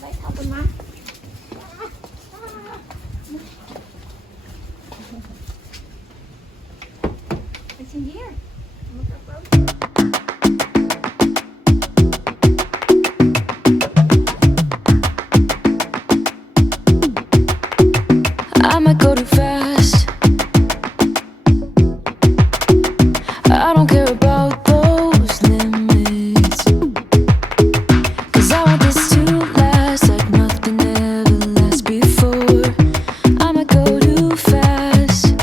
guys helping Mom? What's in here? I might go too fast. I don't care about those limits, 'cause I want this to last like nothing ever lasts before. I might go too fast.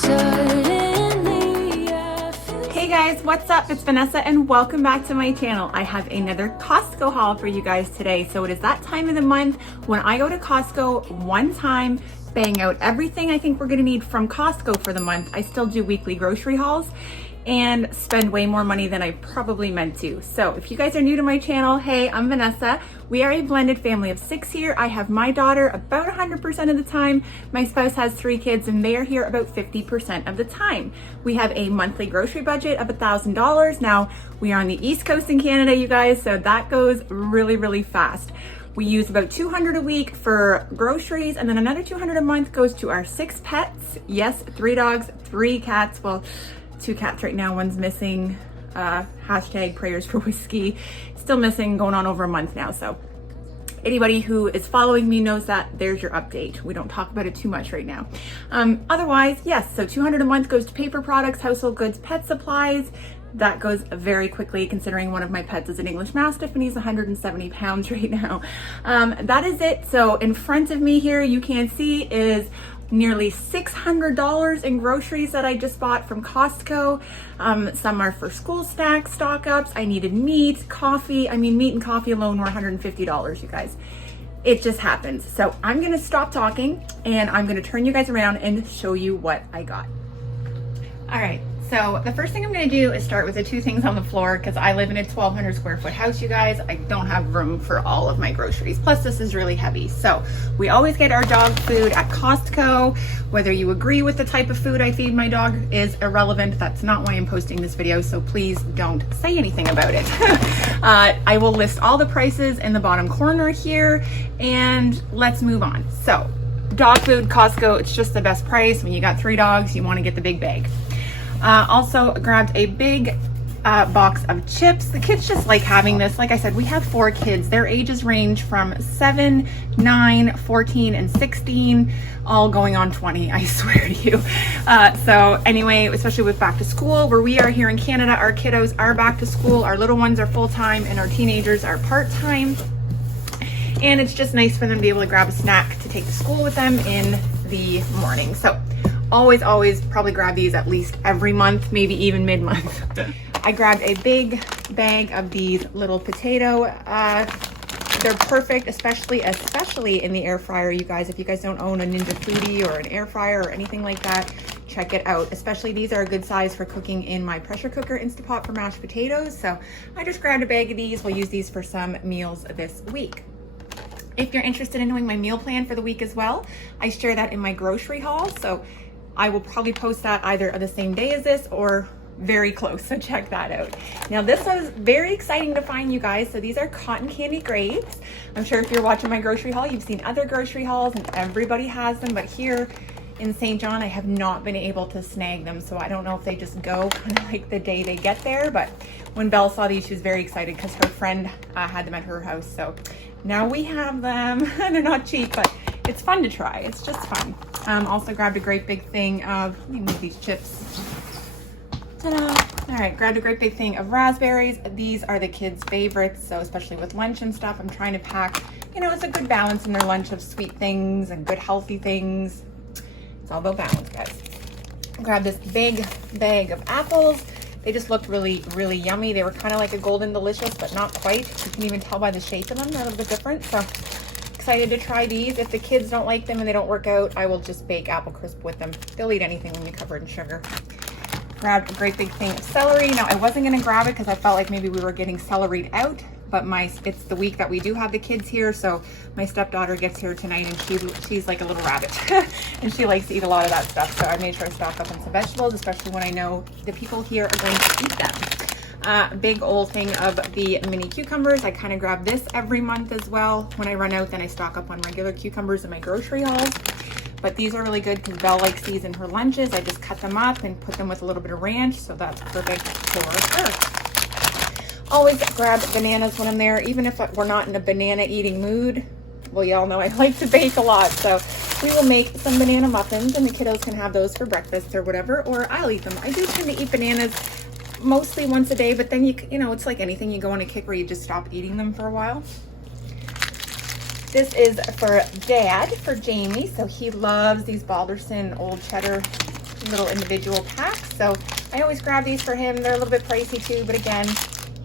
Suddenly I feel. Hey guys, what's up? It's Vanessa and welcome back to my channel. I have another Costco haul for you guys today. So it is that time of the month when I go to Costco one time, bang out everything I think we're gonna need from Costco for the month. I still do weekly grocery hauls and spend way more money than I probably meant to. So if you guys are new to my channel, hey, I'm Vanessa. We are a blended family of 6 here. I have my daughter about 100% of the time. My spouse has 3 kids and they are here about 50% of the time. We have a monthly grocery budget of $1,000. Now we are on the East Coast in Canada, you guys, so that goes really, really fast. We use about $200 a week for groceries, and then another $200 a month goes to our 6 pets. Yes, 3 dogs, 3 cats. Well, 2 cats right now, one's missing. Hashtag prayers for whiskey. Still missing, going on over a month now. So anybody who is following me knows that. There's your update. We don't talk about it too much right now. Otherwise, yes, so $200 a month goes to paper products, household goods, pet supplies. That goes very quickly considering one of my pets is an English Mastiff and he's 170 pounds right now. That is it. So in front of me here, you can see is nearly $600 in groceries that I just bought from Costco. Some are for school snacks, stock ups. I needed meat, coffee. I mean, meat and coffee alone were $150, you guys. It just happens. So I'm gonna stop talking and I'm gonna turn you guys around and show you what I got. All right. So the first thing I'm gonna do is start with the 2 things on the floor because I live in a 1,200 square foot house, you guys. I don't have room for all of my groceries. Plus this is really heavy. So we always get our dog food at Costco. Whether you agree with the type of food I feed my dog is irrelevant. That's not why I'm posting this video. So please don't say anything about it. I will list all the prices in the bottom corner here and let's move on. So dog food, Costco, it's just the best price. When you got 3 dogs, you wanna get the big bag. Also grabbed a big box of chips. The kids just like having this. Like I said, we have 4 kids. Their ages range from 7, 9, 14, and 16, all going on 20, I swear to you. So anyway, especially with back to school, where we are here in Canada, our kiddos are back to school. Our little ones are full-time and our teenagers are part-time. And it's just nice for them to be able to grab a snack to take to school with them in the morning. So always probably grab these at least every month, maybe even mid-month. I grabbed a big bag of these little potato. They're perfect, especially in the air fryer, you guys. If you guys don't own a Ninja Foodie or an air fryer or anything like that, check it out. Especially these are a good size for cooking in my pressure cooker Instapot for mashed potatoes. So I just grabbed a bag of these. We'll use these for some meals this week. If you're interested in knowing my meal plan for the week as well, I share that in my grocery haul. So I will probably post that either the same day as this or very close, so check that out. Now this was very exciting to find, you guys. So these are cotton candy grapes. I'm sure if you're watching my grocery haul, you've seen other grocery hauls and everybody has them, but here in St. John, I have not been able to snag them. So I don't know if they just go kind of like the day they get there, but when Belle saw these, she was very excited because her friend had them at her house. So now we have them. They're not cheap, but it's fun to try. It's just fun. Also grabbed a great big thing of, let me move these chips. Ta-da. All right, grabbed a great big thing of raspberries. These are the kids' favorites, so especially with lunch and stuff, I'm trying to pack, you know, it's a good balance in their lunch of sweet things and good healthy things. It's all about balance, guys. Grabbed this big bag of apples. They just looked really, really yummy. They were kind of like a golden delicious, but not quite. You can even tell by the shape of them, they're a little bit different. So excited to try these. If the kids don't like them and they don't work out, I will just bake apple crisp with them. They'll eat anything when you cover it in sugar. Grabbed a great big thing of celery. Now I wasn't gonna grab it because I felt like maybe we were getting celery out, but it's the week that we do have the kids here, so my stepdaughter gets here tonight and she's like a little rabbit and she likes to eat a lot of that stuff, so I made sure to stock up on some vegetables, especially when I know the people here are going to eat them. Big old thing of the mini cucumbers. I kind of grab this every month as well. When I run out, then I stock up on regular cucumbers in my grocery hauls. But these are really good because Belle likes these in her lunches. I just cut them up and put them with a little bit of ranch, so that's perfect for her. Always grab bananas when I'm there, even if we're not in a banana eating mood. Well, y'all know I like to bake a lot, so we will make some banana muffins and the kiddos can have those for breakfast or whatever, or I'll eat them. I do tend to eat bananas mostly once a day, but then you know, it's like anything, you go on a kick where you just stop eating them for a while. This is for Dad, for Jamie. So he loves these Balderson Old Cheddar little individual packs. So I always grab these for him. They're a little bit pricey too, but again,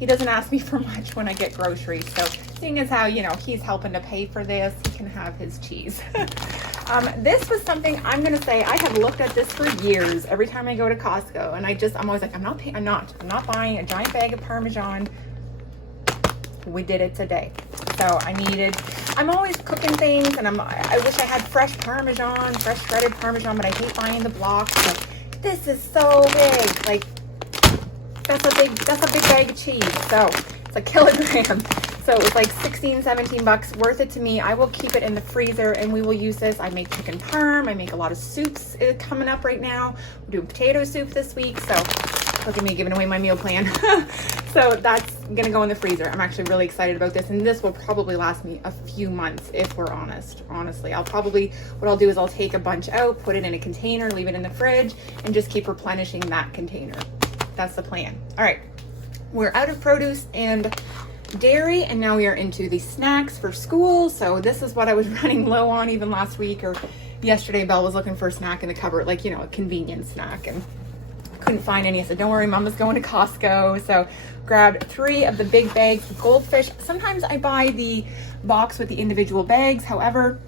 he doesn't ask me for much when I get groceries. So seeing as how, you know, he's helping to pay for this, he can have his cheese. This was something I'm gonna say, I have looked at this for years every time I go to Costco, and I'm always like, I'm not buying a giant bag of Parmesan. We did it today. So I'm always cooking things, and I wish I had fresh shredded Parmesan, but I hate buying the blocks. So this is so big. Like, that's a big bag of cheese. So it's a kilogram. So it was like 16, 17 bucks, worth it to me. I will keep it in the freezer and we will use this. I make chicken parm. I make a lot of soups coming up right now. We're doing potato soup this week. So look at me giving away my meal plan. So that's gonna go in the freezer. I'm actually really excited about this, and this will probably last me a few months if we're honest. Honestly, what I'll do is I'll take a bunch out, put it in a container, leave it in the fridge, and just keep replenishing that container. That's the plan. All right, we're out of produce and dairy, and now we are into the snacks for school. So this is what I was running low on even last week or yesterday. Belle was looking for a snack in the cupboard, like, you know, a convenience snack, and couldn't find any. I said, don't worry, Mama's going to Costco. So grabbed 3 of the big bags of goldfish. Sometimes I buy the box with the individual bags. However,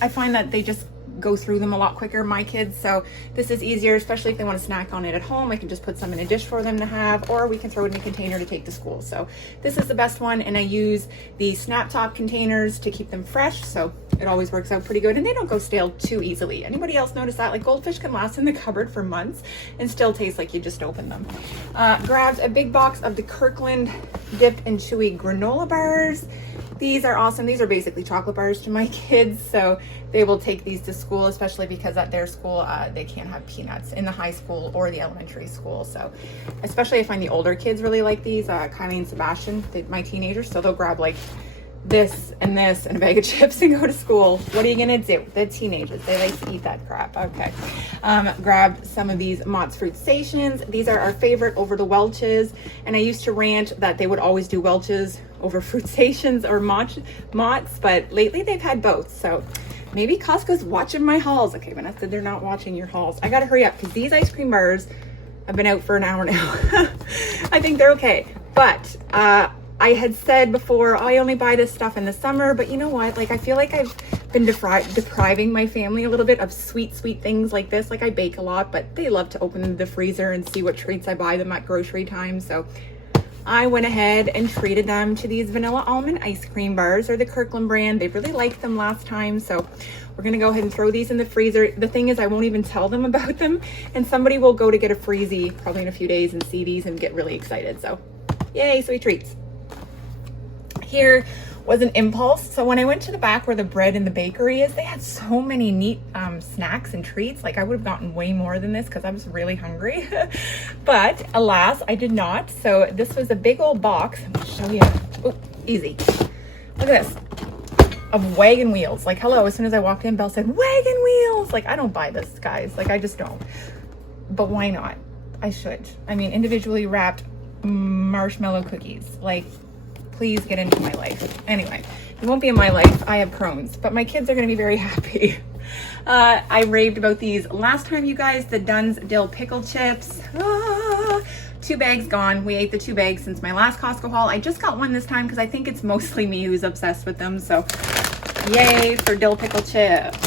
I find that they just go through them a lot quicker, my kids. So this is easier, especially if they want to snack on it at home. I can just put some in a dish for them to have, or we can throw it in a container to take to school. So this is the best one, and I use the snap top containers to keep them fresh. So it always works out pretty good, and they don't go stale too easily. Anybody else notice that? Like, goldfish can last in the cupboard for months and still taste like you just opened them. Grabbed a big box of the Kirkland dipped and chewy granola bars. These are awesome. These are basically chocolate bars to my kids, so they will take these to school, especially because at their school they can't have peanuts in the high school or the elementary school. So especially I find the older kids really like these. Kylie and Sebastian, my teenagers, so they'll grab like this and a bag of chips and go to school. What are you gonna do? The teenagers, they like to eat that crap. Okay. Grab some of these Mott's Fruit Stations. These are our favorite over the Welch's, and I used to rant that they would always do Welch's over Fruit Stations or Mott's, but lately they've had both. So maybe Costco's watching my hauls. Okay, Vanessa, they're not watching your hauls. I gotta hurry up because these ice cream bars have been out for an hour now. I think they're okay, but I had said before, I only buy this stuff in the summer, but you know what? Like, I feel like I've been depriving my family a little bit of sweet things like this. Like, I bake a lot, but they love to open the freezer and see what treats I buy them at grocery time. So I went ahead and treated them to these vanilla almond ice cream bars, or the Kirkland brand. They really liked them last time, so we're gonna go ahead and throw these in the freezer. The thing is, I won't even tell them about them, and somebody will go to get a freezie probably in a few days and see these and get really excited. So yay, sweet treats. Here was an impulse. So when I went to the back where the bread and the bakery is, they had so many neat snacks and treats. Like, I would have gotten way more than this because I was really hungry. But alas, I did not. So this was a big old box. I'm gonna show you. Oh, easy. Look at this. Of wagon wheels. Like, hello, as soon as I walked in, Belle said, wagon wheels. Like, I don't buy this, guys. Like, I just don't. But why not? I should. I mean, individually wrapped marshmallow cookies. Like, please get into my life. Anyway, it won't be in my life. I have Crohn's, but my kids are going to be very happy. I raved about these last time, you guys, the Dunn's Dill Pickle Chips. 2 bags gone. We ate the 2 bags since my last Costco haul. I just got one this time because I think it's mostly me who's obsessed with them. So yay for dill pickle chips.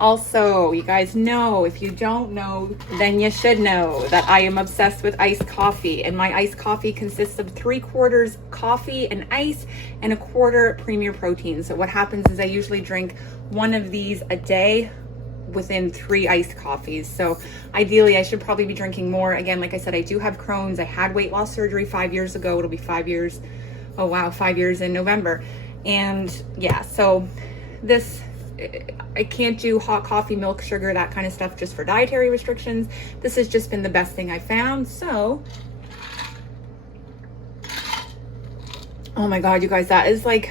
Also, you guys know, if you don't know, then you should know that I am obsessed with iced coffee, and my iced coffee consists of 3/4 coffee and ice and 1/4 Premier Protein. So what happens is I usually drink one of these a day. within 3 iced coffees. So ideally I should probably be drinking more. Again, like I said, I do have Crohn's. I had weight loss surgery 5 years ago. It'll be 5 years. Oh wow, 5 years in November. And yeah, so this, I can't do hot coffee, milk, sugar, that kind of stuff just for dietary restrictions. This has just been the best thing I found. So, oh my God, you guys, that is like,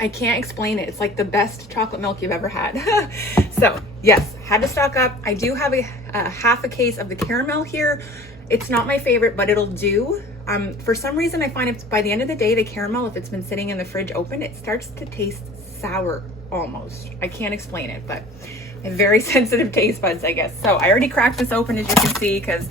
I can't explain it. It's like the best chocolate milk you've ever had. So yes, had to stock up. I do have a half a case of the caramel here. It's not my favorite, but it'll do. For some reason, I find it by the end of the day, the caramel, if it's been sitting in the fridge open, it starts to taste sour almost. I can't explain it, but I have very sensitive taste buds, I guess. So I already cracked this open, as you can see, because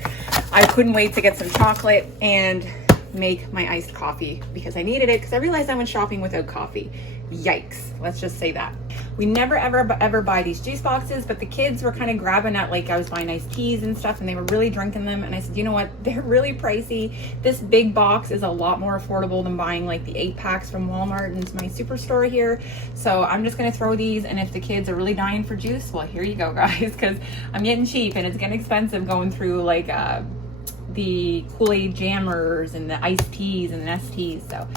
I couldn't wait to get some chocolate and make my iced coffee because I needed it, because I realized I went shopping without coffee. Yikes, let's just say that. We never ever buy these juice boxes, but the kids were kind of grabbing at, like, I was buying iced teas and stuff, and they were really drinking them, and I said, you know what, they're really pricey. This big box is a lot more affordable than buying like the 8 packs from Walmart and my superstore here. So I'm just gonna throw these, and if the kids are really dying for juice, well, here you go, guys, because I'm getting cheap and it's getting expensive going through like the Kool-Aid jammers and the iced teas and the Nesteas. So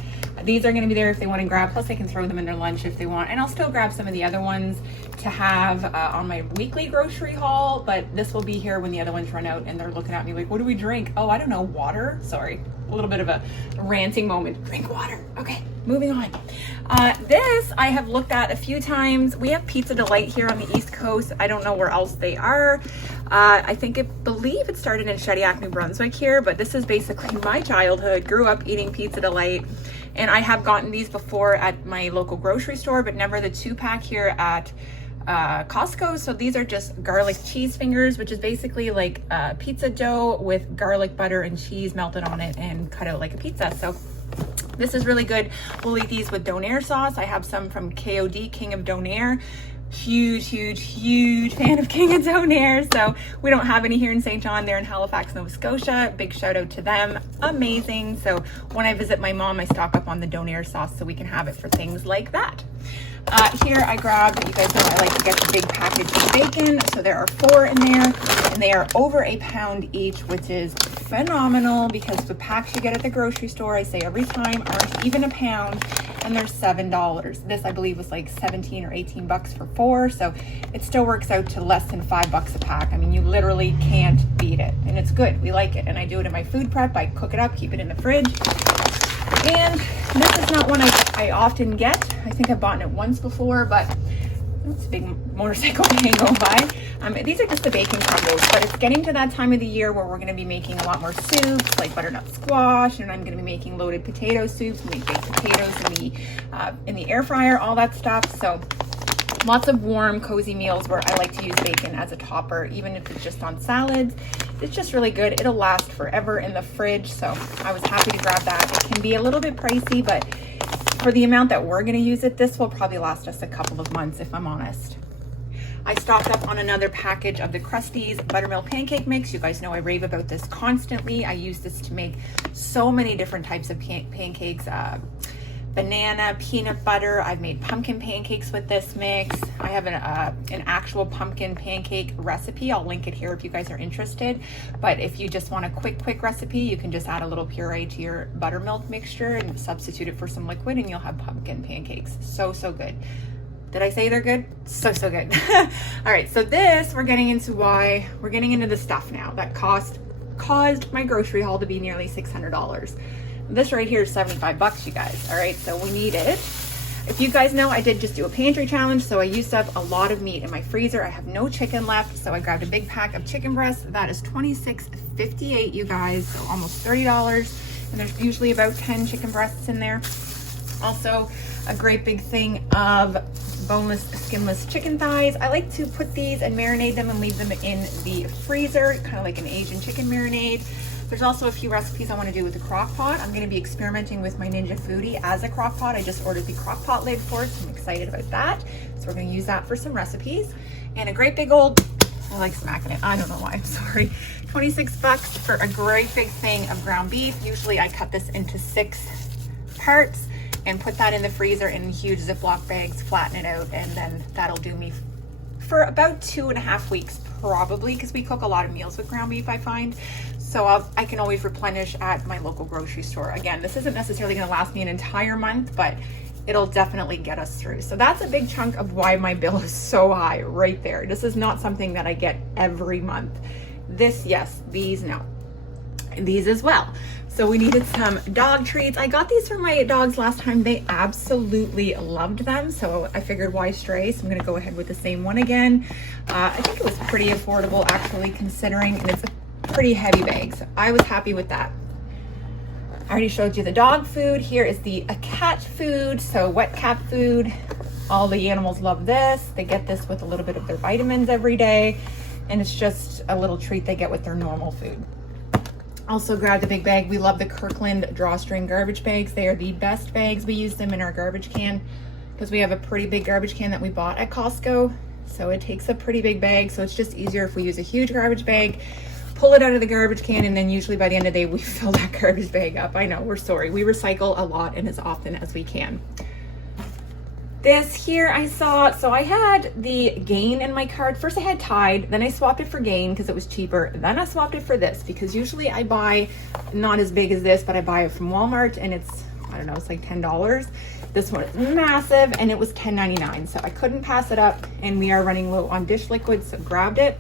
these are going to be there if they want to grab, plus I can throw them in their lunch if they want, and I'll still grab some of the other ones to have on my weekly grocery haul, but this will be here when the other ones run out and they're looking at me like, what do we drink? Oh, I don't know, water? Sorry, a little bit of a ranting moment. Drink water. Okay, moving on. This I have looked at a few times. We have Pizza Delight here on the East Coast. I don't know where else they are. I believe it started in Shediac, New Brunswick here, but this is basically my childhood. Grew up eating Pizza Delight, and I have gotten these before at my local grocery store, but never the 2-pack here at Costco. So these are just garlic cheese fingers, which is basically like pizza dough with garlic butter and cheese melted on it and cut out like a pizza. So this is really good. We'll eat these with donair sauce. I have some from KOD, King of Donair. Huge fan of King of Donair. So we don't have any here in St. John. They're in Halifax, Nova Scotia. Big shout out to them. Amazing. So when I visit my mom, I stock up on the donair sauce so we can have it for things like that. Here I grabbed, you guys know I like to get the big package of bacon. So there are 4 in there, and they are over a pound each, which is phenomenal because the packs you get at the grocery store, I say every time, aren't even a pound, and they're $7. This I believe was like 17 or 18 bucks for 4, so it still works out to less than $5 a pack. I mean, you literally can't beat it, and it's good. We like it, and I do it in my food prep. I cook it up, keep it in the fridge. And this is not one I often get. I think I've bought it once before, but it's a big motorcycle van going by. These are just the bacon crumbles, but it's getting to that time of the year where we're going to be making a lot more soups, like butternut squash, and I'm going to be making loaded potato soups, make baked potatoes in the air fryer, all that stuff. So lots of warm, cozy meals where I like to use bacon as a topper, even if it's just on salads. It's just really good. It'll last forever in the fridge, so I was happy to grab that. It can be a little bit pricey, but for the amount that we're going to use it, this will probably last us a couple of months, if I'm honest. I stocked up on another package of the Krusteaz buttermilk pancake mix. You guys know I rave about this constantly. I use this to make so many different types of pancakes. Banana, peanut butter. I've made pumpkin pancakes with this mix. I have an actual pumpkin pancake recipe. I'll link it here if you guys are interested. But if you just want a quick recipe, you can just add a little puree to your buttermilk mixture and substitute it for some liquid, and you'll have pumpkin pancakes. So good. Did I say they're good? So good. All right, so this, we're getting into the stuff now that caused my grocery haul to be nearly $600. This right here is 75 bucks, you guys. All right, so we need it. If you guys know, I did just do a pantry challenge, so I used up a lot of meat in my freezer. I have no chicken left, so I grabbed a big pack of chicken breasts. That is $26.58, you guys, so almost $30. And there's usually about 10 chicken breasts in there. Also, a great big thing of boneless, skinless chicken thighs. I like to put these and marinate them and leave them in the freezer, kind of like an Asian chicken marinade. There's also a few recipes I want to do with the crock pot. I'm going to be experimenting with my Ninja Foodie as a crock pot. I just ordered the crock pot lid for it, so I'm excited about that. So we're going to use that for some recipes. And a great big old, I like smacking it, I don't know why, I'm sorry, 26 bucks for a great big thing of ground beef. Usually I cut this into 6 parts and put that in the freezer in huge Ziploc bags, flatten it out, and then that'll do me for about 2.5 weeks probably, because we cook a lot of meals with ground beef, I find. So I can always replenish at my local grocery store. Again, this isn't necessarily going to last me an entire month, but it'll definitely get us through. So that's a big chunk of why my bill is so high right there. This is not something that I get every month. This, yes, these, no. And these as well. So we needed some dog treats. I got these for my dogs last time. They absolutely loved them. So I figured why stray? So I'm gonna go ahead with the same one again. I think it was pretty affordable actually, considering, and it's a pretty heavy bag. So I was happy with that. I already showed you the dog food. Here is the cat food. So wet cat food. All the animals love this. They get this with a little bit of their vitamins every day. And it's just a little treat they get with their normal food. Also grabbed a big bag. We love the Kirkland drawstring garbage bags. They are the best bags. We use them in our garbage can because we have a pretty big garbage can that we bought at Costco. So it takes a pretty big bag. So it's just easier if we use a huge garbage bag, pull it out of the garbage can, and then usually by the end of the day, we fill that garbage bag up. I know, we're sorry. We recycle a lot and as often as we can. This here I saw, so I had the Gain in my cart. First I had Tide, then I swapped it for Gain because it was cheaper. Then I swapped it for this because usually I buy, not as big as this, but I buy it from Walmart and it's, I don't know, it's like $10. This one is massive and it was $10.99. So I couldn't pass it up and we are running low on dish liquid, so grabbed it.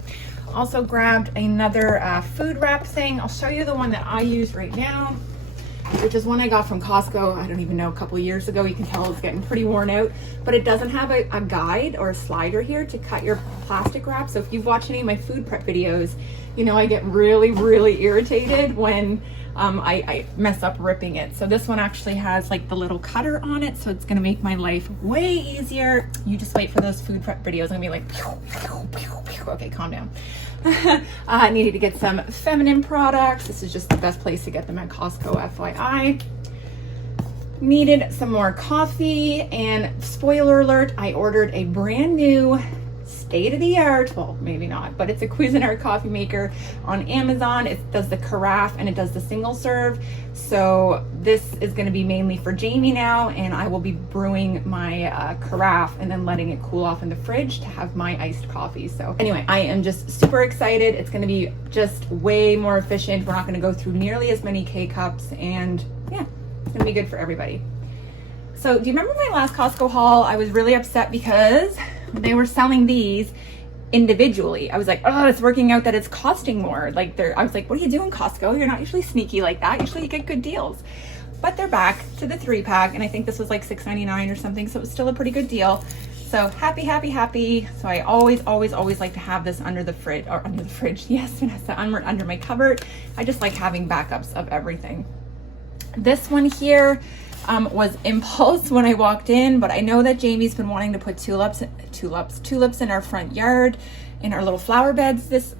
Also grabbed another food wrap thing. I'll show you the one that I use right now, which is one I got from Costco, I don't even know, a couple of years ago. You can tell it's getting pretty worn out, but it doesn't have a guide or a slider here to cut your plastic wrap. So if you've watched any of my food prep videos, you know I get really, really irritated when I mess up ripping it. So this one actually has like the little cutter on it, so it's gonna make my life way easier. You just wait for those food prep videos. I'm gonna be like, pew, pew, pew, pew. Okay, calm down. I needed to get some feminine products. This is just the best place to get them at Costco, FYI. Needed some more coffee, and spoiler alert, I ordered a brand new state-of-the-art, well, maybe not, but it's a Cuisinart coffee maker on Amazon. It does the carafe and it does the single serve. So this is going to be mainly for Jamie now, and I will be brewing my carafe and then letting it cool off in the fridge to have my iced coffee. So anyway, I am just super excited. It's going to be just way more efficient. We're not going to go through nearly as many K-cups, and yeah, it's going to be good for everybody. So do you remember my last Costco haul? I was really upset because they were selling these individually. I was like, oh, it's working out that it's costing more. Like I was like, what are you doing, Costco? You're not usually sneaky like that. Usually you get good deals. But they're back to the 3-pack, and I think this was like $6.99 or something, so it was still a pretty good deal. So happy, happy, happy. So I always like to have this under the fridge, or under the fridge. Yes, Vanessa, under my cupboard. I just like having backups of everything. This one here was impulse when I walked in, but I know that Jamie's been wanting to put tulips in our front yard, in our little flower beds this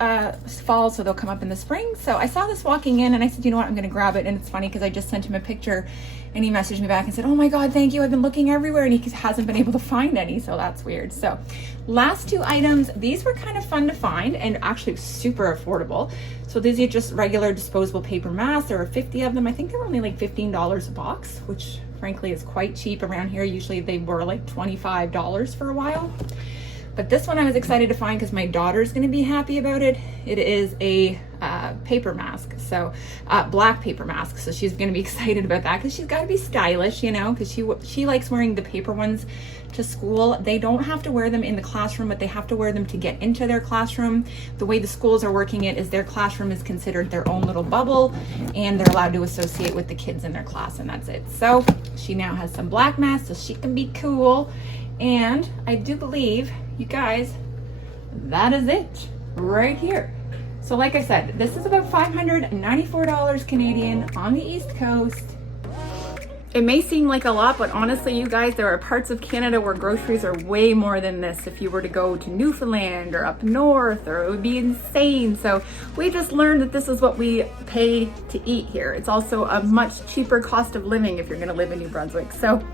fall, so they'll come up in the spring. So I saw this walking in and I said, you know what, I'm gonna grab it. And it's funny because I just sent him a picture and he messaged me back and said, oh my God, thank you, I've been looking everywhere, and he hasn't been able to find any, so that's weird. So last two items, these were kind of fun to find and actually super affordable. So these are just regular disposable paper masks. There were 50 of them. I think they were only like $15 a box, which frankly is quite cheap around here. Usually they were like $25 for a while. But this one I was excited to find because my daughter's going to be happy about it. It is a paper mask, so black paper mask. So she's going to be excited about that because she's got to be stylish, you know, because she likes wearing the paper ones to school. They don't have to wear them in the classroom, but they have to wear them to get into their classroom. The way the schools are working it is their classroom is considered their own little bubble, and they're allowed to associate with the kids in their class, and that's it. So she now has some black masks so she can be cool. And I do believe, you guys, that is it right here. So like I said, this is about $594 Canadian on the East Coast. It may seem like a lot, but honestly, you guys, there are parts of Canada where groceries are way more than this. If you were to go to Newfoundland or up north, or it would be insane. So we just learned that this is what we pay to eat here. It's also a much cheaper cost of living if you're gonna live in New Brunswick. So,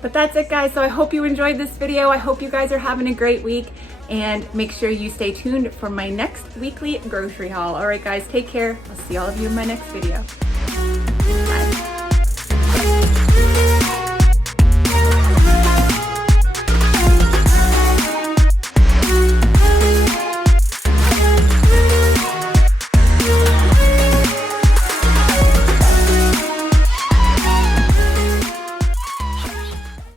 but that's it, guys. So I hope you enjoyed this video. I hope you guys are having a great week, and make sure you stay tuned for my next weekly grocery haul. All right, guys, take care. I'll see all of you in my next video.